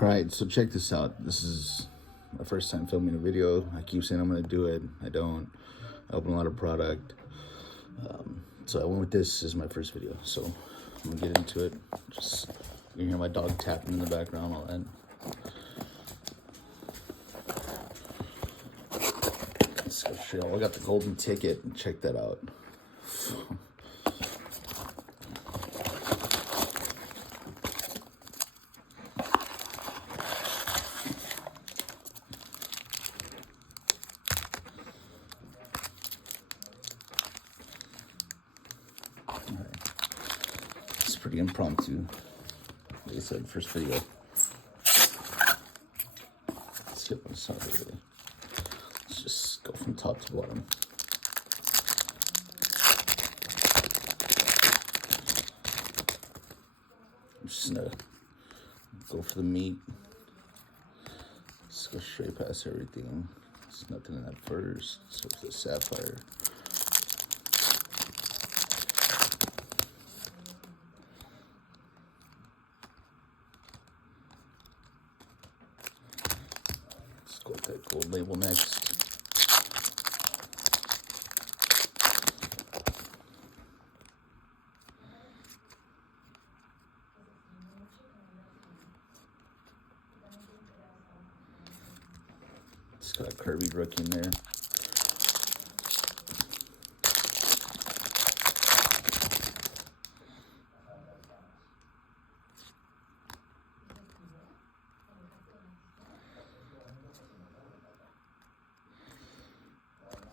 Alright, so check this out. This is my first time filming a video. I keep saying I'm going to do it. I don't. I open a lot of product. So I went with this as my first video. So I'm going to get into it. Just, you can hear my dog tapping in the background, all that. Let's go straight on. I got the golden ticket. Check that out. It's pretty impromptu. Like I said, first video. Let's see what it's really. Let's just go from top to bottom. I'm just gonna go for the meat. Let's go straight past everything. There's nothing in that first. So it's the sapphire. Let's go with that gold label next. It's got a Kirby rookie in there.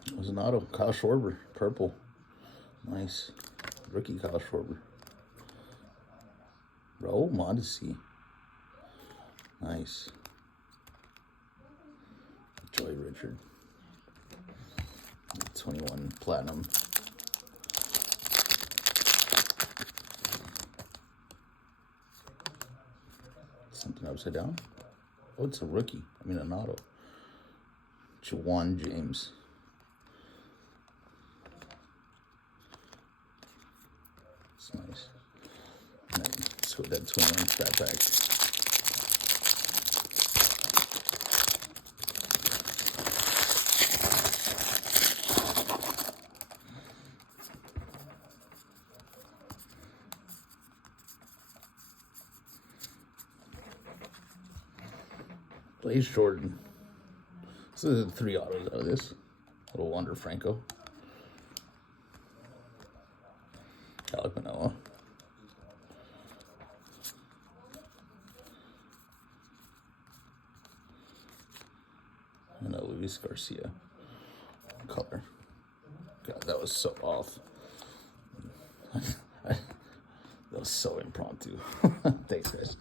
It was an auto. Kyle Schwarber, purple. Nice. Rookie Kyle Schwarber. Raul Mondesi. Nice. Joy Richard. 21 platinum. Something upside down. Oh, it's a rookie. I mean, an auto. Juwan James. It's nice. And then let's go with that 21 fat pack. Blaze Jordan. This is 3 autos out of this. Little Wander Franco. Alec Manoah. And a Luis Garcia color. God, that was so off. That was so impromptu. Thanks, guys.